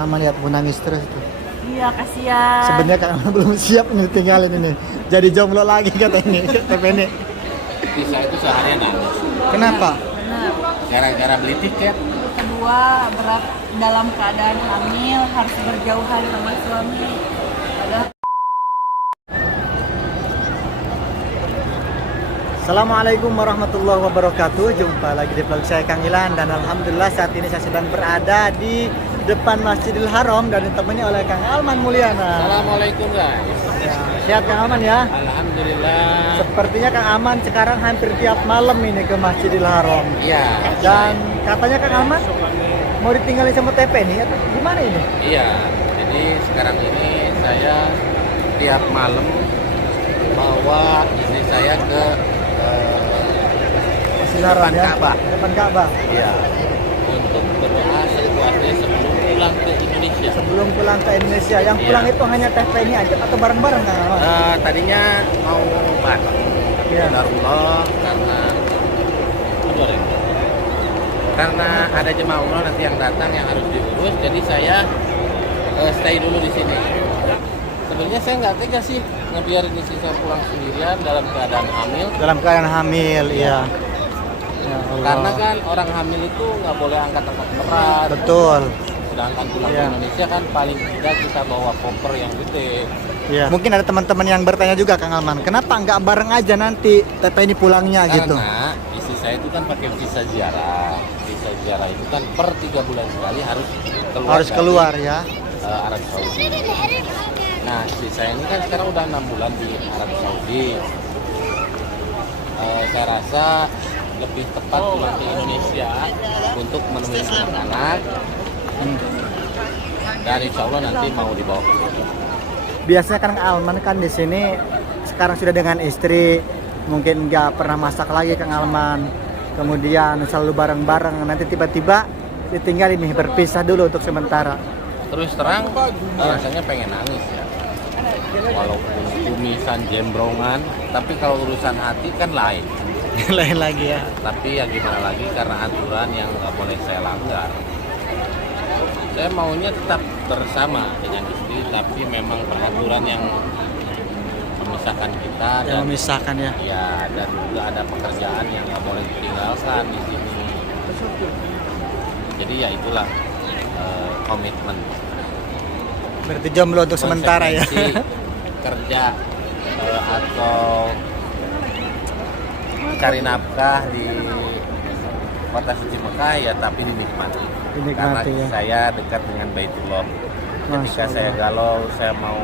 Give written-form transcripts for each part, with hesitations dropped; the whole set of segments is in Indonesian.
Aman lihat mau nangis terus tuh. Iya, kasihan. Sebenarnya Kang Aman belum siap ini tinggalin ini. Jadi jomblo lagi kata ini, kata ini. Bisa itu seharian nangis. Kenapa? Benar. Gara-gara beli tiket. Kedua, berat dalam keadaan hamil, harus berjauhan sama suami. Padahal Assalamualaikum warahmatullahi wabarakatuh. Jumpa lagi di vlog saya Kang Ilan. Dan alhamdulillah saat ini saya sedang berada di depan Masjidil Haram dan ditemani oleh Kang Alman Mulyana. Assalamualaikum guys. Ya, sehat Kang Alman ya? Alhamdulillah. Sepertinya Kang Alman sekarang hampir tiap malam ini ke Masjidil Haram. Iya. Dan katanya Kang Alman mau ditinggalin sama TP nih atau gimana ini? Iya. Jadi sekarang ini saya tiap malam bawa istri saya ke Masjidil Haram depan ya? Ka'bah. Depan Ka'bah. Iya. Untuk berdoa sepuasnya sebelum pulang ke Indonesia. Sebelum pulang ke Indonesia, yang Iya. pulang itu hanya TP ini aja atau bareng-bareng Kang Alman? Tadinya mau bareng. Iya. Darullah karena ada jemaah umroh nanti yang datang yang harus diurus, jadi saya stay dulu di sini. Sebenarnya saya nggak tega sih ngebiarin istri saya pulang sendirian dalam keadaan hamil. Dalam keadaan hamil, iya. Ya Allah. Karena kan orang hamil itu nggak boleh angkat-angkat berat. Betul. Sedangkan pulang ke Iya. Indonesia kan paling tidak kita bawa koper yang gede. Iya. Mungkin ada teman-teman yang bertanya juga Kang Alman, kenapa nggak bareng aja nanti TP ini pulangnya gitu? Karena istri saya itu kan pakai visa ziarah. Visa ziarah itu kan per 3 bulan sekali harus keluar. Harus keluar ya. Arab Saudi. Nah, istri saya ini kan sekarang udah 6 bulan di Arab Saudi. Saya rasa lebih tepat pulang ke Indonesia untuk menemui anak-anak. Dan insya Allah nanti mau dibawa ke situ. Biasanya kan Kang Alman kan di sini sekarang sudah dengan istri, mungkin nggak pernah masak lagi Kang Alman. Kemudian selalu bareng-bareng, nanti tiba-tiba ditinggalin nih, berpisah dulu untuk sementara. Terus terang, rasanya pengen nangis ya. Walaupun kumisan jembrongan, tapi kalau urusan hati kan lain. Lain lagi ya. Tapi ya gimana lagi karena aturan yang nggak boleh saya langgar. Saya maunya tetap bersama dengan istri, tapi memang peraturan yang memisahkan kita Yang dan memisahkan ya. ya dan juga ada pekerjaan yang nggak boleh ditinggalkan di sini. Jadi ya itulah komitmen. Berarti jomblo untuk sementara ya. Konsekuensi kerja atau cari nafkah di kota suci Mekah ya, tapi dinikmati. Karena Dinikmati ya. saya dekat dengan Baitullah. Ketika Masya saya Allah. galau, saya mau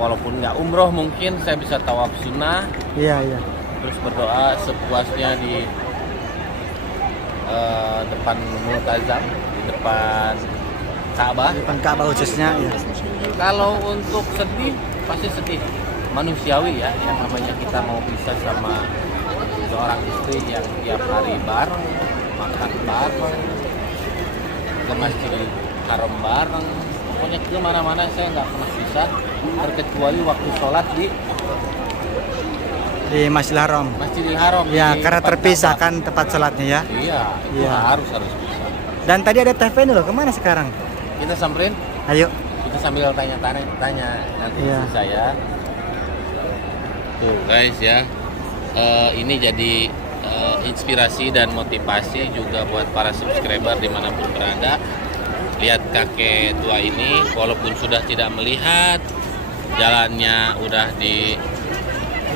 walaupun nggak umroh, mungkin saya bisa tawaf sunnah, Iya, iya. terus berdoa sepuasnya di depan Multazam, di depan Ka'bah. Depan Ka'bah khususnya ya. Kalau untuk sedih, pasti sedih manusiawi ya, yang namanya kita mau pisah sama seorang istri yang tiap hari bareng, makan bareng, ke Masjidil Haram bareng, pokoknya kemana-mana saya nggak pernah pisah, terkecuali waktu sholat di Masjidil Haram. Masjidil Haram. Ya, di karena depan terpisah Ka'bah. kan tempat sholatnya ya. Iya, itu Iya. harus pisah. Dan tadi ada TV ini loh, kemana sekarang? Kita samperin, Ayo. kita sambil tanya nanti Iya. istri saya. Tuh guys ya, ini jadi inspirasi dan motivasi juga buat para subscriber dimanapun berada. Lihat kakek tua ini, walaupun sudah tidak melihat, jalannya udah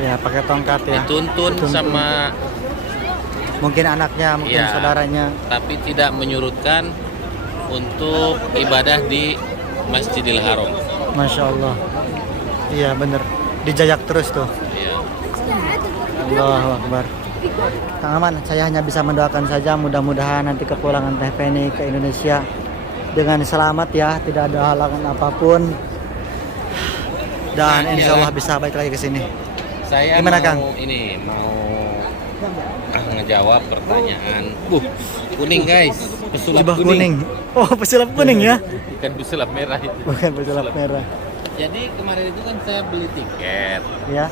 Ya, pakai tongkat ya. dituntun sama, Mungkin anaknya, mungkin Ya. saudaranya. tapi tidak menyurutkan untuk ibadah di Masjidil Haram. Masya Allah. Iya bener. Dijajak terus tuh. Iya. Allahu Akbar. Kang Aman, saya hanya bisa mendoakan saja mudah-mudahan nanti kepulangan Teh Penny ke Indonesia dengan selamat ya, tidak ada halangan apapun. Dan Nah, insya Allah iyalah. bisa balik lagi ke sini. Saya Gimana, mau Kang? ngejawab pertanyaan. Kuning guys, pesulap Jubah kuning. kuning. Oh, pesulap kuning ya? Bukan pesulap merah itu. Bukan pesulap merah. Jadi kemarin itu kan saya beli tiket. Ya.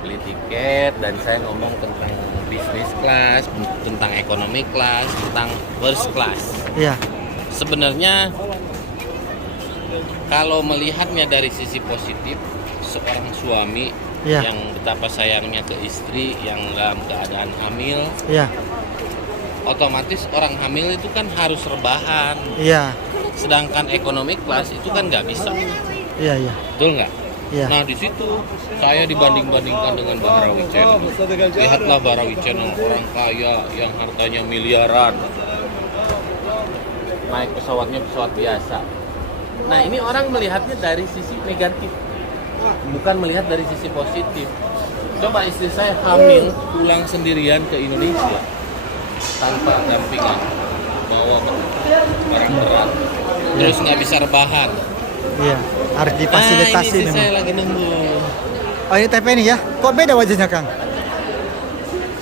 Beli tiket dan saya ngomong tentang business class, tentang economy class, tentang first class. Iya. sebenarnya kalau melihatnya dari sisi positif, seorang suami Iya. yang betapa sayangnya ke istri yang dalam keadaan hamil, Iya. otomatis orang hamil itu kan harus rebahan. Iya. Sedangkan ekonomi kelas itu kan nggak bisa, Iya, iya. betul nggak? Iya. Nah di situ saya dibanding-bandingkan dengan Bahrawi Channel. Lihatlah Bahrawi Channel, orang kaya yang hartanya miliaran, naik pesawatnya pesawat biasa. Nah ini orang melihatnya dari sisi negatif, bukan melihat dari sisi positif. Coba istri saya hamil, pulang sendirian ke Indonesia tanpa dampingan, bawa barang berat, terus nggak bisa rebahan. Iya. Harus Nah difasilitasi ini istri memang. saya lagi nunggu. Oh ini TP ini ya? Kok beda wajahnya Kang?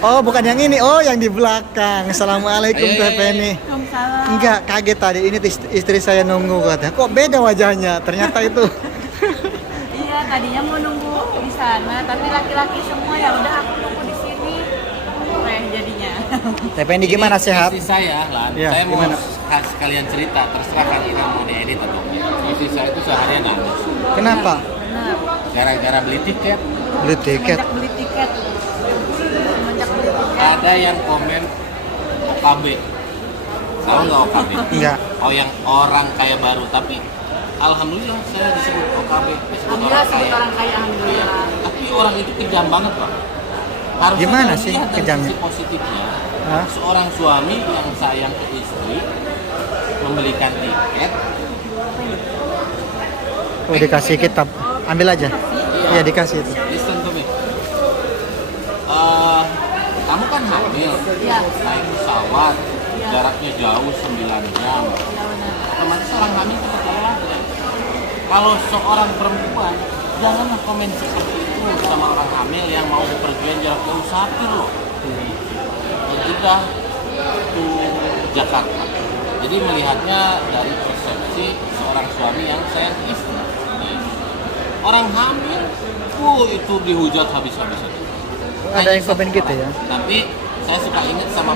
Oh bukan yang ini, oh yang di belakang. Assalamualaikum Ayo, TP ayo, ayo. ini. Waalaikumsalam. Enggak, kaget tadi. Ini istri saya nunggu katanya. Kok beda wajahnya? Ternyata itu. Iya, tadinya mau nunggu di sana, tapi laki-laki semua ya udah aku nunggu di sini. Jadinya. TP ini gimana sehat? Istri saya lah, Iya, saya mau gimana? sekalian cerita, terserah kali ini mau diedit atau enggak. Istri saya itu seharian nangis Kenapa? Benar. gara-gara beli tiket. Beli tiket. Semenjak beli tiket. Semenjak beli tiket. Ada yang komen OKB, tahu nggak OKB? Enggak. Oh yang orang kaya baru, tapi alhamdulillah saya disebut OKB, disebut Alhamdulillah orang sebut kaya. orang kaya, alhamdulillah. Tapi orang itu kejam banget pak. Harusnya Gimana kalau sih dilihat dari kejamnya? sisi positifnya, Hah? seorang suami yang sayang ke istri membelikan tiket. Oh dikasih kitab. Ambil aja. Iya dikasih itu. Listen to me. Kamu kan hamil, Iya. naik pesawat, Iya. jaraknya jauh 9 jam. Ya benar. Otomatis orang hamil cepat lelah. Kalau seorang perempuan, janganlah komen seperti itu sama orang hamil yang mau bepergian jarak jauh, sapir loh. Jeddah to Jakarta. Jadi melihatnya dari persepsi seorang suami yang sayang istri. Orang hamil, itu dihujat habis-habisan. Ada yang komen gitu ya? Tapi saya suka ingat sama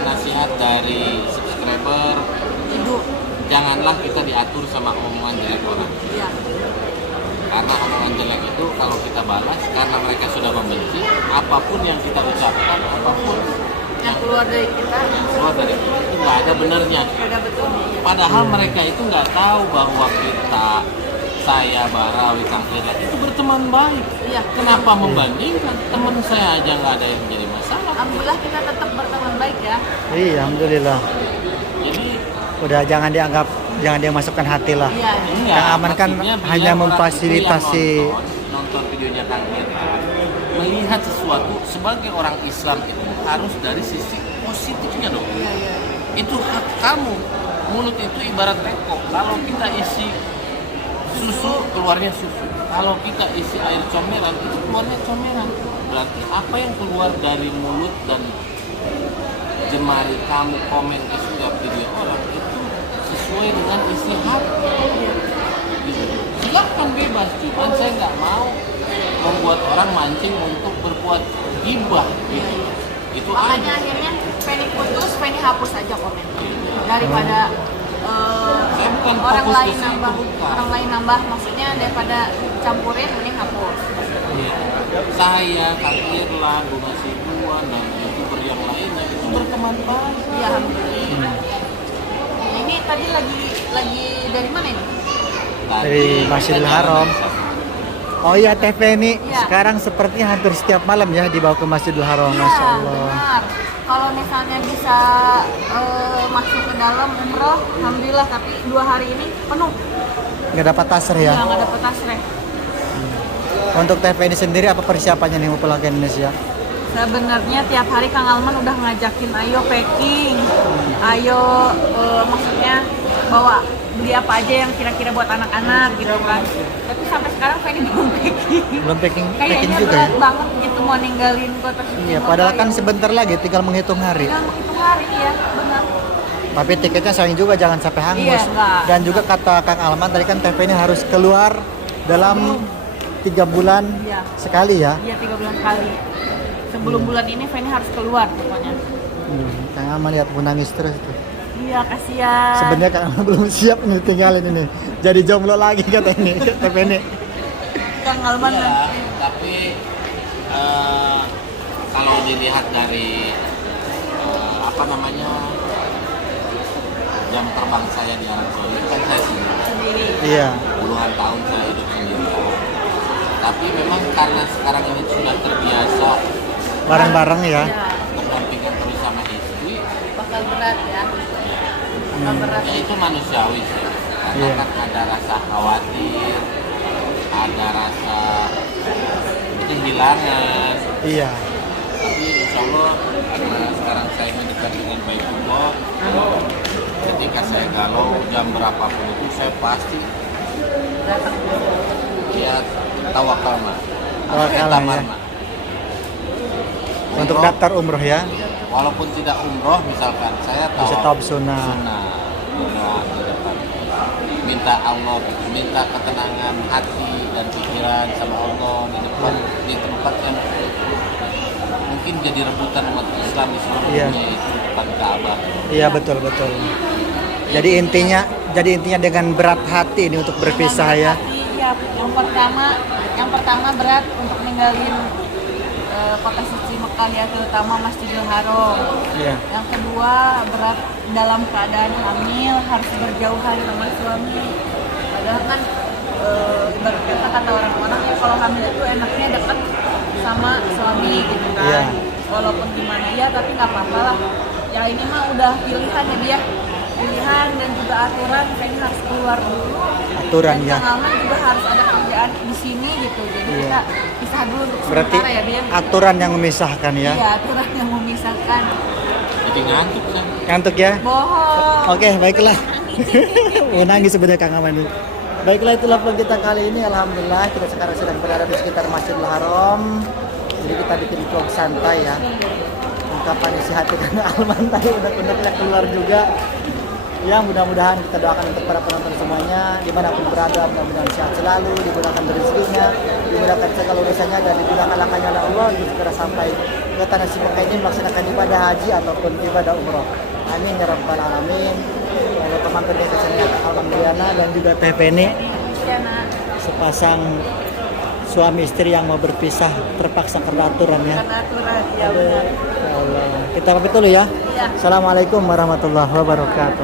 nasihat dari subscriber, Ibu. janganlah kita diatur sama omongan jelek orang. Iya. Karena omongan jelek itu kalau kita balas, karena mereka sudah membenci, apapun yang kita ucapkan, apapun Yang keluar dari kita keluar dari kita itu nggak ada benernya. ada betul. Padahal mereka itu nggak tahu bahwa saya, Bahrawi, Kang Firlan itu berteman baik. Iya. Kenapa membandingkan? Teman saya aja nggak ada yang jadi masalah. Alhamdulillah kita tetap berteman baik ya. Iya, alhamdulillah. Jadi Udah jangan dia masukkan hati lah. Iya. enggak, Kang Aman kan maksudnya biar hanya orang memfasilitasi. itu yang nonton videonya Kang Firlan, melihat sesuatu sebagai orang Islam itu harus dari sisi positifnya dong. Iya, iya. Itu hak kamu. Mulut itu ibarat teko. Kalau kita isi susu, keluarnya susu. Kalau kita isi air comberan, itu keluarnya comberan. Berarti apa yang keluar dari mulut dan jemari kamu komen ke setiap video orang itu sesuai dengan isi hati. Gitu. Silahkan bebas, cuman saya nggak mau membuat orang mancing untuk berbuat gibah gitu. Itu Makanya aja. akhirnya Penny putus, Penny hapus aja komen. Daripada Saya bukan orang fokus ke lain situ, nambah, bukan. orang lain nambah maksudnya daripada campurin mending hapus. Iya. Saya, Kang Irlan, Bunga Sibuan, dan youtuber yang lainnya itu berteman baik. Iya, alhamdulillah. Nah, ini tadi lagi dari mana ini? Dari Masjidil Haram. Oh iya TP ini Iya. sekarang sepertinya hampir setiap malam ya dibawa ke Masjidil Haram. Iya, Masya Allah. benar. Kalau misalnya bisa masuk ke dalam umroh, alhamdulillah. Tapi 2 hari ini penuh. Nggak dapat tasr ya. Nggak dapet tasreh. Untuk TP ini sendiri apa persiapannya nih mau pulang ke Indonesia? Sebenarnya tiap hari Kang Alman udah ngajakin ayo packing, ayo maksudnya bawa beli apa aja yang kira-kira buat anak-anak gitu kan. Tapi sampai sekarang Penny belum packing. Belum packing Kayaknya juga berat ya? banget gitu mau ninggalin kota suci. Iya, padahal kan sebentar lagi tinggal menghitung hari. Tinggal menghitung hari ya, benar. Tapi tiketnya sayang juga jangan sampai hangus. Iya, enggak. Dan juga kata Kang Alman tadi kan TP ini harus keluar dalam 3 bulan Iya. sekali ya. Iya 3 bulan sekali. Sebelum bulan ini Penny harus keluar pokoknya. Kang Alman lihat menangis terus tuh. Iya, kasihan. Sebenarnya Kang Alman belum siap ini tinggalin ini. Jadi jomblo lagi kata ini, kata ini. Kang Alman Ya, nanti. tapi kalau dilihat dari apa namanya jam terbang saya di Arab Saudi kan saya sendiri. Iya. Puluhan tahun saya hidup sendiri. Tapi memang karena sekarang ini sudah terbiasa Bareng-bareng ya. Ya, berdampingan terus sama istri, bakal berat ya. Bakal berat. ya itu manusiawi sih. Karena Iya. kan ada rasa khawatir, ada rasa kehilangan. Iya. Tapi insya Allah karena sekarang saya mendekat dengan Baitullah, ketika saya galau jam berapapun itu saya pasti Datang. ya tawakal mah. Tawakal, Tamar, ya. mah. Untuk Umroh, daftar umroh ya. walaupun tidak umroh misalkan saya Bisa tawaf tawaf sunnah. umroh di depan. Minta Allah, minta ketenangan hati dan pikiran sama Allah di depan di tempat yang mungkin jadi rebutan umat Islam di seluruh Iya. dunia itu depan Ka'bah. Iya betul betul. Jadi intinya dengan berat hati ini untuk berpisah ya. Iya, yang pertama berat untuk ninggalin kota suci Mekah ya, terutama Masjidil Haram. Iya. Yang kedua berat dalam keadaan hamil, harus berjauhan sama suami. Padahal kan ibarat kata orang-orang ya kalau hamil itu enaknya dekat sama suami gitu kan. Iya. Walaupun gimana ya, tapi nggak apa-apa lah. Ya ini mah udah pilihan ya dia. Pilihan dan juga aturan, kayaknya harus keluar dulu. Aturan dan ya. Kang Alman juga harus ada kerjaan di sini gitu. Jadi Iya. kita pisah dulu untuk Berarti sementara ya Bian. aturan yang memisahkan ya. Iya, aturan yang memisahkan. Jadi ngantuk kan? Ngantuk ya. Bohong. Oke, baiklah. Mau nangis sebenarnya Kang Alman ini. Baiklah, itulah vlog kita kali ini. Alhamdulillah kita sekarang sedang berada di sekitar Masjidil Haram. Jadi kita bikin vlog santai ya. Ungkapan isi hati Kang Alman tadi udah keluar juga. Ya mudah-mudahan kita doakan untuk para penonton semuanya dimanapun berada, mudah-mudahan sehat selalu, dimudahkan rezekinya, dimudahkan segala urusannya dan dimudahkan langkahnya oleh Allah untuk segera sampai ke tanah suci Mekah ini melaksanakan ibadah haji ataupun ibadah umroh. Amin ya rabbal alamin. Lalu teman-teman yang kesenian Alhamdulillah dan juga Teh Penny, Iya, Nak. sepasang suami istri yang mau berpisah terpaksa karena aturan ya. Karena aturan, ya Aduh, benar. ya Allah. Kita pamit dulu ya. Iya. Assalamualaikum warahmatullahi wabarakatuh.